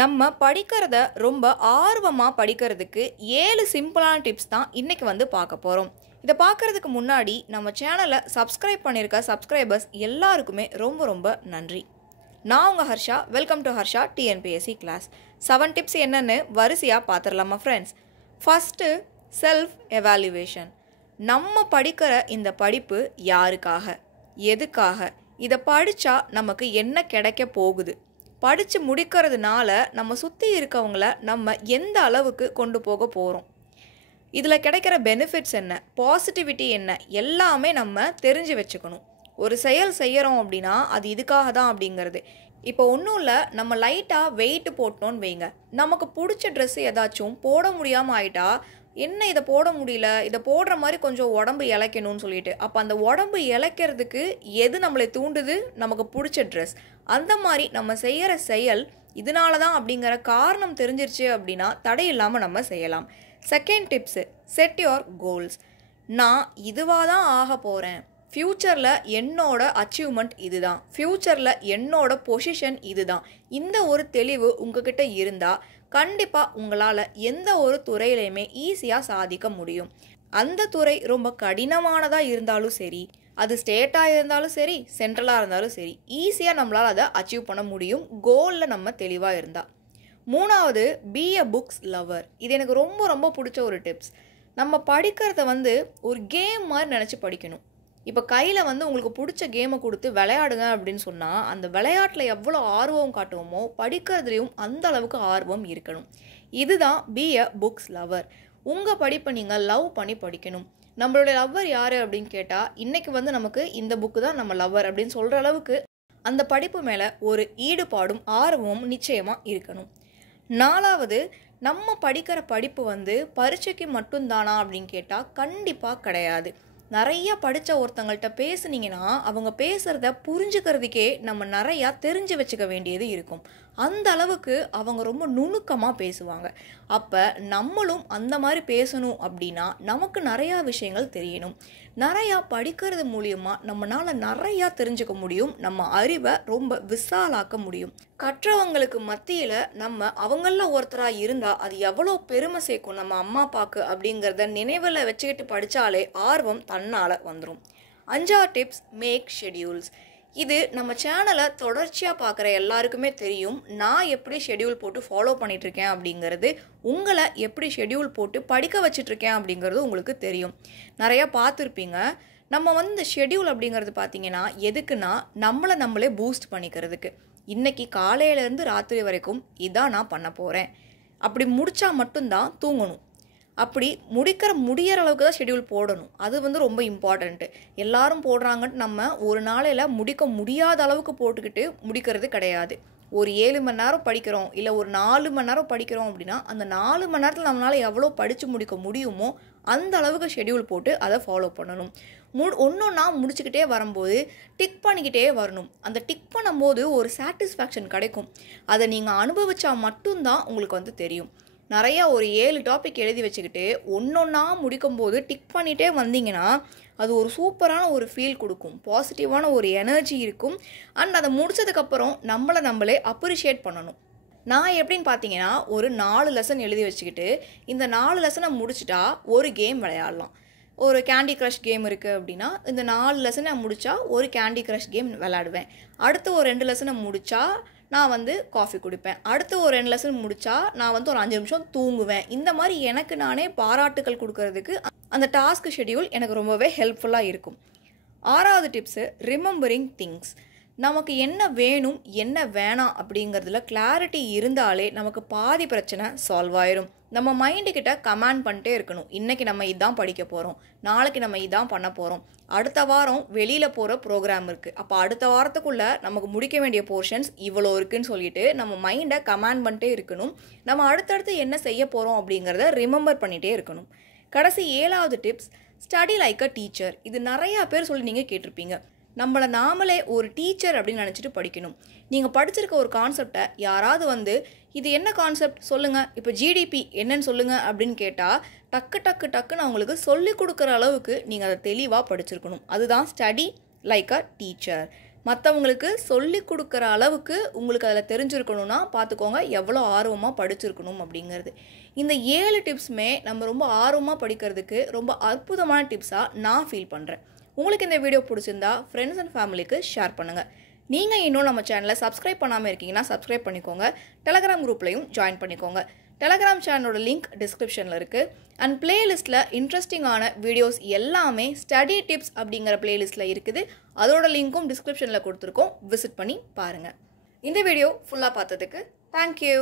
நம்ம படிக்கிறத ரொம்ப ஆர்வமாக படிக்கிறதுக்கு 7 சிம்பிளான டிப்ஸ் தான் இன்றைக்கி வந்து பார்க்க போகிறோம். இதை பார்க்குறதுக்கு முன்னாடி நம்ம சேனலை சப்ஸ்கிரைப் பண்ணியிருக்க சப்ஸ்கிரைபர்ஸ் எல்லாருக்குமே ரொம்ப ரொம்ப நன்றி. நான் உங்கள் Harsha. Welcome to Harsha TNPSC class. 7 tips என்னென்னு வரிசையாக பார்த்துடலாமா ஃப்ரெண்ட்ஸ்? First, self evaluation. நம்ம படிக்கிற இந்த படிப்பு யாருக்காக, எதுக்காக, இதை படித்தா நமக்கு என்ன கிடைக்க போகுது, படித்து முடிக்கிறதுனால நம்ம சுற்றி இருக்கவங்கள நம்ம எந்த அளவுக்கு கொண்டு போக போகிறோம், இதில் கிடைக்கிற பெனிஃபிட்ஸ் என்ன, பாசிட்டிவிட்டி என்ன, எல்லாமே நம்ம தெரிஞ்சு வச்சுக்கணும். ஒரு செயல் செய்கிறோம் அப்படின்னா அது இதுக்காக தான் அப்படிங்கிறது. இப்போ ஒன்றும் இல்லை, நம்ம லைட்டாக வெயிட் போட்டோன்னு வைங்க, நமக்கு பிடிச்ச ட்ரெஸ்ஸு ஏதாச்சும் போட முடியாமல் ஆயிட்டா, என்ன இதை போட முடியல, இதை போடுற மாதிரி கொஞ்சம் உடம்பு இளைக்கணும்னு சொல்லிட்டு, அப்போ அந்த உடம்பு இளைக்கிறதுக்கு எது நம்மளை தூண்டுது, நமக்கு பிடிச்ச ட்ரெஸ். அந்த மாதிரி நம்ம செய்கிற செயல் இதனால தான் அப்படிங்கிற காரணம் தெரிஞ்சிருச்சு அப்படின்னா தடை இல்லாமல் நம்ம செய்யலாம். Second tips, set your goals. நான் இதுவாக தான் ஆக போகிறேன், ஃப்யூச்சரில் என்னோட அச்சீவ்மெண்ட் இதுதான், ஃப்யூச்சரில் என்னோட பொசிஷன் இதுதான், இந்த ஒரு தெளிவு உங்ககிட்ட இருந்தால் கண்டிப்பாக உங்களால் எந்த ஒரு துறையிலையுமே ஈஸியாக சாதிக்க முடியும். அந்த துறை ரொம்ப கடினமானதாக இருந்தாலும் சரி, அது ஸ்டேட்டாக இருந்தாலும் சரி, சென்ட்ரலாக இருந்தாலும் சரி, ஈஸியாக நம்மளால் அதை அச்சீவ் பண்ண முடியும், கோலில் நம்ம தெளிவாக இருந்தால். மூணாவது, பி அ புக்ஸ் லவர். இது எனக்கு ரொம்ப ரொம்ப பிடிச்ச ஒரு டிப்ஸ். நம்ம படிக்கிறத வந்து ஒரு கேம் மாதிரி நினச்சி படிக்கணும். இப்போ கையில் வந்து உங்களுக்கு பிடிச்ச கேமை கொடுத்து விளையாடுங்க அப்படின்னு சொன்னால், அந்த விளையாட்டில் எவ்வளோ ஆர்வம் காட்டுவோமோ படிக்கிறதுலையும் அந்த அளவுக்கு ஆர்வம் இருக்கணும். இதுதான் பி அ புக்ஸ் லவர். உங்கள் படிப்பை நீங்கள் லவ் பண்ணி படிக்கணும். நம்மளுடைய லவ்வர் யார் அப்படின்னு கேட்டால், இன்றைக்கி வந்து நமக்கு இந்த புக்கு தான் நம்ம லவ்வர் அப்படின்னு சொல்கிற அளவுக்கு அந்த படிப்பு மேலே ஒரு ஈடுபாடும் ஆர்வமும் நிச்சயமாக இருக்கணும். நாலாவது, நம்ம படிக்கிற படிப்பு வந்து பரீட்சைக்கு மட்டும்தானா அப்படின்னு கேட்டால் கண்டிப்பாக கிடையாது. நிறையா படித்த ஒருத்தங்கள்ட்ட பேசுனீங்கன்னா அவங்க பேசுகிறத புரிஞ்சுக்கிறதுக்கே நம்ம நிறையா தெரிஞ்சு வச்சுக்க வேண்டியது இருக்கும். அந்த அளவுக்கு அவங்க ரொம்ப நுணுக்கமாக பேசுவாங்க. அப்போ நம்மளும் அந்த மாதிரி பேசணும் அப்படின்னா நமக்கு நிறையா விஷயங்கள் தெரியணும். நிறையா படிக்கிறது மூலியமாக நம்மளால் நிறையா தெரிஞ்சுக்க முடியும், நம்ம அறிவை ரொம்ப விசாலாக்க முடியும். கற்றவங்களுக்கு மத்தியில் நம்ம அவங்களில் ஒருத்தராக இருந்தால் அது எவ்வளோ பெருமை சேர்க்கும் நம்ம அம்மா அப்பாவுக்கு அப்படிங்கிறத நினைவில் வச்சுக்கிட்டு படித்தாலே ஆர்வம் தன்னால் வந்துடும். 5வது டிப்ஸ், மேக் ஷெட்யூல்ஸ். இது நம்ம சேனலை தொடர்ச்சியாக பார்க்குற எல்லாருக்குமே தெரியும். நான் எப்படி ஷெட்யூல் போட்டு ஃபாலோ பண்ணிகிட்ருக்கேன் அப்படிங்கிறது, உங்களை எப்படி ஷெட்யூல் போட்டு படிக்க வச்சிட்ருக்கேன் அப்படிங்கிறது உங்களுக்கு தெரியும். நிறையா பார்த்துருப்பீங்க. நம்ம வந்து இந்த ஷெட்யூல் அப்படிங்கிறது பார்த்திங்கன்னா எதுக்குன்னா, நம்மளே பூஸ்ட் பண்ணிக்கிறதுக்கு. இன்றைக்கி காலையிலேருந்து ராத்திரி வரைக்கும் இதான் நான் பண்ண போகிறேன், அப்படி முடித்தா மட்டும்தான் தூங்கணும், அப்படி முடிகிற அளவுக்கு தான் ஷெட்யூல் போடணும். அது வந்து ரொம்ப இம்பார்ட்டண்ட்டு. எல்லாரும் போடுறாங்கன்ட்டு நம்ம ஒரு நாளையில் முடிக்க முடியாத அளவுக்கு போட்டுக்கிட்டு முடிக்கிறது கிடையாது. ஒரு 7 மணி நேரம் படிக்கிறோம், இல்லை ஒரு 4 மணி நேரம் படிக்கிறோம் அப்படின்னா அந்த 4 மணி நேரத்தில் நம்மளால் எவ்வளோ படித்து முடிக்க முடியுமோ அந்த அளவுக்கு ஷெட்யூல் போட்டு அதை ஃபாலோ பண்ணணும். ஒன்றொன்னா முடிச்சுக்கிட்டே வரும்போது டிக் பண்ணிக்கிட்டே வரணும். அந்த டிக் பண்ணும்போது ஒரு சாட்டிஸ்ஃபேக்ஷன் கிடைக்கும். அதை நீங்கள் அனுபவித்தா மட்டும்தான் உங்களுக்கு வந்து தெரியும். நிறையா ஒரு 7 டாபிக் எழுதி வச்சுக்கிட்டு ஒன்றொன்னா முடிக்கும்போது டிக் பண்ணிகிட்டே வந்தீங்கன்னா அது ஒரு சூப்பரான ஒரு ஃபீல் கொடுக்கும், பாசிட்டிவான ஒரு எனர்ஜி இருக்கும். அண்ட் அதை முடித்ததுக்கப்புறம் நம்மளே அப்ரிஷியேட் பண்ணணும். நான் எப்படின்னு பார்த்தீங்கன்னா, ஒரு 4 லெசன் எழுதி வச்சுக்கிட்டு இந்த 4 லெசனை முடிச்சுட்டா ஒரு கேம் விளையாடலாம். ஒரு கேண்டி க்ரஷ் கேம் இருக்குது அப்படின்னா இந்த 4 லெசனை முடித்தா ஒரு கேண்டி க்ரஷ் கேம் விளையாடுவேன். அடுத்து ஒரு 2 லெசனை முடித்தா நான் வந்து காஃபி குடிப்பேன். அடுத்து ஒரு 2 லெசன் முடித்தா நான் வந்து ஒரு 5 நிமிஷம் தூங்குவேன். இந்த மாதிரி எனக்கு நானே பாராட்டுகள் கொடுக்கறதுக்கு அந்த டாஸ்க் ஷெட்யூல் எனக்கு ரொம்பவே ஹெல்ப்ஃபுல்லாக இருக்கும். 6வது டிப்ஸு, ரிமெம்பரிங் திங்ஸ். நமக்கு என்ன வேணும் என்ன வேணாம் அப்படிங்கிறதுல கிளாரிட்டி இருந்தாலே நமக்கு பாதி பிரச்சனை சால்வ் ஆயிரும். நம்ம மைண்டுக்கிட்ட கமாண்ட் பண்ணிட்டே இருக்கணும். இன்றைக்கி நம்ம இதான் படிக்க போகிறோம், நாளைக்கு நம்ம இதான் பண்ண போகிறோம், அடுத்த வாரம் வெளியில் போகிற ப்ரோக்ராம் இருக்குது, அப்போ அடுத்த வாரத்துக்குள்ளே நமக்கு முடிக்க வேண்டிய போர்ஷன்ஸ் இவ்வளோ இருக்குதுன்னு சொல்லிட்டு நம்ம மைண்டை கமாண்ட் பண்ணிட்டே இருக்கணும். நம்ம அடுத்தடுத்து என்ன செய்ய போகிறோம் அப்படிங்கிறத ரிமெம்பர் பண்ணிகிட்டே இருக்கணும். கடைசி 7வது டிப்ஸ், ஸ்டடி லைக் அ டீச்சர். இது நிறையா பேர் சொல்லி நீங்கள் கேட்டிருப்பீங்க. நம்மளை நாமளே ஒரு டீச்சர் அப்படின்னு நினச்சிட்டு படிக்கணும். நீங்கள் படிச்சிருக்க ஒரு கான்செப்டை யாராவது வந்து இது என்ன கான்செப்ட் சொல்லுங்கள், இப்போ ஜிடிபி என்னன்னு சொல்லுங்கள் அப்படின்னு கேட்டால் டக்குன்னு அவங்களுக்கு சொல்லிக் கொடுக்குற அளவுக்கு நீங்கள் அதை தெளிவாக படிச்சிருக்கணும். அதுதான் ஸ்டடி லைக் அ டீச்சர். மற்றவங்களுக்கு சொல்லி கொடுக்குற அளவுக்கு உங்களுக்கு அதில் தெரிஞ்சிருக்கணும்னா பார்த்துக்கோங்க எவ்வளோ ஆர்வமாக படிச்சிருக்கணும் அப்படிங்கிறது. இந்த 7 டிப்ஸுமே நம்ம ரொம்ப ஆர்வமாக படிக்கிறதுக்கு ரொம்ப அற்புதமான டிப்ஸாக நான் ஃபீல் பண்ணுறேன். உங்களுக்கு இந்த வீடியோ பிடிச்சிருந்தா ஃப்ரெண்ட்ஸ் அண்ட் ஃபேமிலிக்கு ஷேர் பண்ணுங்கள். நீங்கள் இன்னும் நம்ம சேனலை சப்ஸ்கிரைப் பண்ணாமல் இருக்கீங்கன்னா சப்ஸ்கிரைப் பண்ணிக்கோங்க. டெலகிராம் குரூப்லையும் ஜாயின் பண்ணிக்கோங்க. டெலகிராம் சேனலோட லிங்க் டிஸ்கிரிப்ஷனில் இருக்குது. அண்ட் பிளேலிஸ்ட்டில் இன்ட்ரெஸ்டிங்கான வீடியோஸ் எல்லாமே ஸ்டடி டிப்ஸ் அப்படிங்கிற பிளேலிஸ்ட்டில் இருக்குது. அதோட லிங்க்கும் டிஸ்கிரிப்ஷனில் கொடுத்துருக்கோம். விசிட் பண்ணி பாருங்கள். இந்த வீடியோ ஃபுல்லாக பார்த்ததுக்கு தேங்க்யூ.